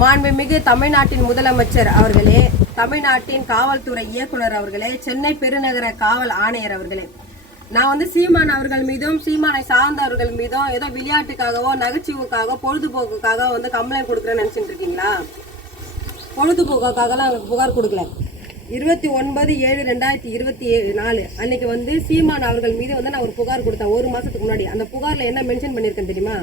மாண்புமிகு தமிழ்நாட்டின் முதலமைச்சர் அவர்களே, தமிழ்நாட்டின் காவல்துறை இயக்குனர் அவர்களே, சென்னை பெருநகர காவல் ஆணையர் அவர்களே, நான் சீமான் அவர்கள் மீதும் சீமானை சார்ந்தவர்கள் மீதும் ஏதோ விளையாட்டுக்காகவோ நகைச்சுவுக்காக பொழுதுபோக்குக்காக கம்ப்ளைண்ட் கொடுக்குறேன்னு நினைச்சிட்டு இருக்கீங்களா? பொழுதுபோக்குக்காகலாம் புகார் கொடுக்கல. 29/7/2024 அன்னைக்கு சீமான் அவர்கள் மீது நான் ஒரு புகார் கொடுத்தேன். ஒரு மாசத்துக்கு முன்னாடி. அந்த புகார்ல என்ன மென்ஷன் பண்ணிருக்கேன் தெரியுமா?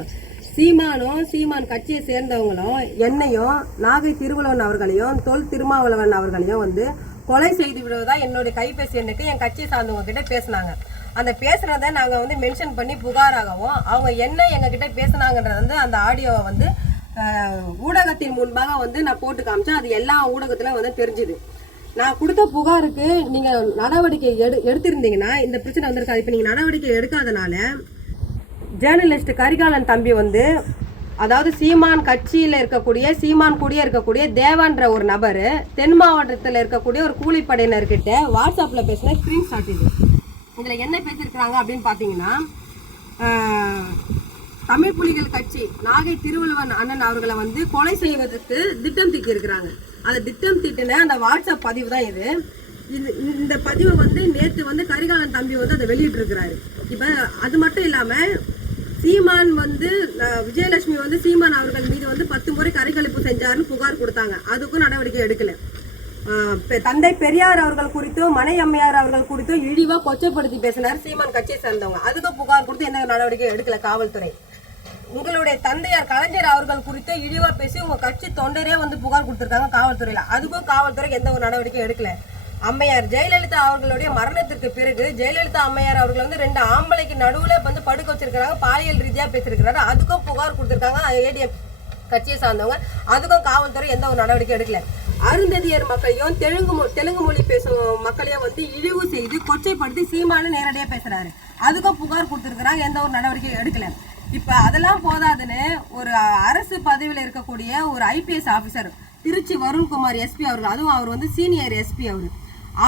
சீமான் கட்சியை சேர்ந்தவங்களும் என்னையும் நாகை திருவள்ளுவன் அவர்களையும் தொல் திருமாவளவன் அவர்களையும் கொலை செய்து விடுவதா என்னுடைய கைபேசி எண்ணுக்கு என் கட்சியை சார்ந்தவங்க கிட்ட பேசினாங்க. அந்த பேசுறத நாங்க மென்ஷன் பண்ணி புகாராகவும் அவங்க என்ன எங்க கிட்ட பேசினாங்கன்றது அந்த ஆடியோவை ஊடகத்தின் முன்பாக நான் போட்டு காமிச்சேன். அது எல்லா ஊடகத்திலும் தெரிஞ்சுது. நான் கொடுத்த புகாருக்கு நீங்க நடவடிக்கை எடுத்திருந்தீங்கன்னா இந்த பிரச்சனை வந்திருக்காது. இப்ப நீங்க நடவடிக்கை எடுக்காதனால ஜேர்னலிஸ்ட் கரிகாலன் தம்பி அதாவது சீமான் கட்சியில் இருக்கக்கூடிய சீமான் கூடிய இருக்கக்கூடிய தேவான்ற ஒரு நபர் தென் மாவட்டத்தில் இருக்கக்கூடிய ஒரு கூலிப்படையினர்கிட்ட வாட்ஸ்அப்பில் பேசின ஸ்கிரீன்ஷாட் இது. இதில் என்ன பேசியிருக்கிறாங்க அப்படின்னு பார்த்தீங்கன்னா, தமிழ் புலிகள் கட்சி நாகை திருவள்ளுவன் அண்ணன் அவர்களை கொலை செய்வதற்கு திட்டம் தீட்டியிருக்கிறாங்க. அந்த திட்டம் தீட்டின அந்த வாட்ஸ்அப் பதிவு தான் இது. இந்த பதிவை நேற்று கரிகாலன் தம்பி அதை வெளியிட்டு இருக்கிறாரு. இப்போ அது மட்டும் இல்லாமல் சீமான் விஜயலட்சுமி சீமான் அவர்கள் மீது 10 முறை கரைகழிப்பு செஞ்சாருன்னு புகார் கொடுத்தாங்க. அதுக்கும் நடவடிக்கை எடுக்கல. தந்தை பெரியார் அவர்கள் குறித்தும் மனை அம்மையார் அவர்கள் குறித்தும் இழிவா கொச்சைப்படுத்தி பேசினார் சீமான் கட்சியை சேர்ந்தவங்க. அதுக்கும் புகார் கொடுத்து எந்த நடவடிக்கை எடுக்கல காவல்துறை. உங்களுடைய தந்தையார் கலைஞர் அவர்கள் குறித்து இழிவா பேசி உங்க கட்சி தொண்டரே புகார் கொடுத்திருக்காங்க காவல்துறையில. அதுக்கும் காவல்துறை எந்த ஒரு நடவடிக்கை எடுக்கல. அம்மையார் ஜெயலலிதா அவர்களுடைய மரணத்திற்கு பிறகு ஜெயலலிதா அம்மையார் அவர்கள் 2 ஆம்பளைக்கு நடுவுல படுக்க வச்சிருக்காங்க, பாலியல் ரீதியா பேசிருக்கிறாரு. அதுக்கும் புகார் கொடுத்திருக்காங்க ஏடிஎம் கட்சியை சார்ந்தவங்க. அதுக்கும் காவல்துறை எந்த ஒரு நடவடிக்கை எடுக்கல. அருந்ததியர் மக்களையும் தெலுங்கு மொழி பேசும் மக்களையும் இழிவு செய்து கொச்சைப்படுத்தி சீமான நேரடியா பேசுறாரு. அதுக்கும் புகார் கொடுத்திருக்கிறாங்க. எந்த ஒரு நடவடிக்கை எடுக்கல. இப்ப அதெல்லாம் போதாதுன்னு ஒரு அரசு பதவியில இருக்கக்கூடிய ஒரு IPS officer Trichy Varun Kumar SP அவர்கள், அதுவும் அவர் சீனியர் எஸ்பி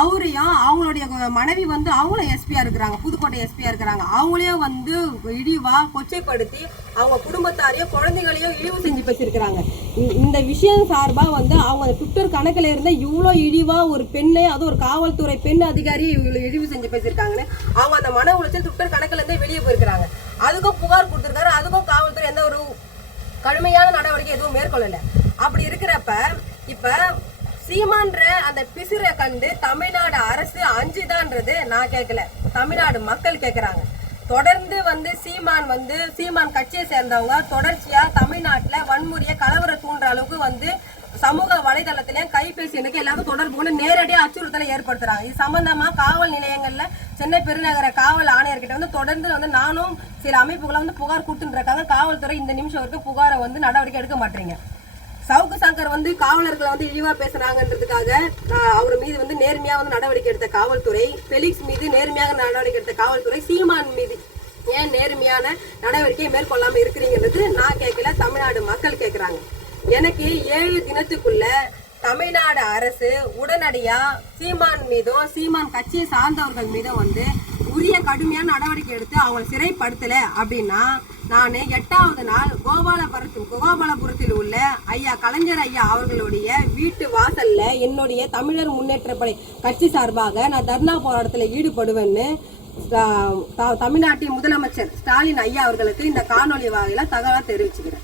அவரையும் அவங்களுடைய மனைவி அவங்களும் எஸ்பியா இருக்கிறாங்க, புதுக்கோட்டை எஸ்பியா இருக்கிறாங்க. அவங்களையும் இழிவா கொச்சைப்படுத்தி அவங்க குடும்பத்தாரையும் குழந்தைகளையும் இழிவு செஞ்சு பேசியிருக்கிறாங்க. இந்த விஷயம் சார்பா அவங்க ட்விட்டர் கணக்குல இருந்த இவ்வளோ இழிவா ஒரு பெண்ணை, அதுவும் ஒரு காவல்துறை பெண் அதிகாரியை இவ்வளவு இழிவு செஞ்சு பேசியிருக்காங்கன்னு அவங்க அந்த மன உளைச்சல் ட்விட்டர் கணக்குல இருந்தே வெளியே போயிருக்கிறாங்க. அதுக்கும் புகார் கொடுத்திருக்காரு. அதுக்கும் காவல்துறை எந்த ஒரு கடுமையான நடவடிக்கை எதுவும் மேற்கொள்ளல. அப்படி இருக்கிறப்ப இப்ப சீமான்ற அந்த பிசிற கண்டு தமிழ்நாடு அரசு அஞ்சுதான்றது நான் கேட்கல, தமிழ்நாடு மக்கள் கேட்கிறாங்க. தொடர்ந்து சீமான் கட்சியை சேர்ந்தவங்க தொடர்ச்சியா தமிழ்நாட்டுல வன்முறையை கலவர தூண்டுற அளவுக்கு சமூக வலைதளத்திலயும் கைபேசி எனக்கு எல்லாருக்கும் தொடர்பு கொண்டு நேரடியா அச்சுறுத்தலை ஏற்படுத்துறாங்க. இது சம்பந்தமா காவல் நிலையங்கள்ல சென்னை பெருநகர காவல் ஆணையர்கிட்ட தொடர்ந்து நானும் சில அமைப்புகளை புகார் கொடுத்துட்டு இருக்காங்க. காவல்துறை இந்த நிமிஷம் வரைக்கும் புகாரை நடவடிக்கை எடுக்க மாட்டீங்க. சவுக்கு சங்கர் காவலர்களை இழிவா பேசுறாங்கன்றதுக்காக அவர் மீது நேர்மையா நடவடிக்கை எடுத்த காவல்துறை, பெலிக்ஸ் மீது நேர்மையாக நடவடிக்கை எடுத்த காவல்துறை, சீமான் மீது ஏன் நேர்மையான நடவடிக்கை மேற்கொள்ளாம இருக்கிறீங்கன்றது நான் கேட்கல, தமிழ்நாடு மக்கள் கேட்கிறாங்க. எனக்கு 7 தினத்துக்குள்ள தமிழ்நாடு அரசு உடனடியா சீமான் மீதும் சீமான் கட்சியை சார்ந்தவர்கள் மீதும் உரிய கடுமையான நடவடிக்கை எடுத்து அவங்களை சிறைப்படுத்தல அப்படின்னா நான் 8வது நாள் கோபாலபுரத்தில் உள்ள கலைஞர் ஐயா அவர்களுடைய வீட்டு வாசல்ல என்னுடைய தமிழர் முன்னேற்றப்படை கட்சி சார்பாக நான் தர்ணா போராட்டத்தில் ஈடுபடுவேன்னு தமிழ்நாட்டின் முதலமைச்சர் ஸ்டாலின் ஐயா அவர்களுக்கு இந்த காணொலி வகையில தகவலா தெரிவிச்சுக்கிறேன்.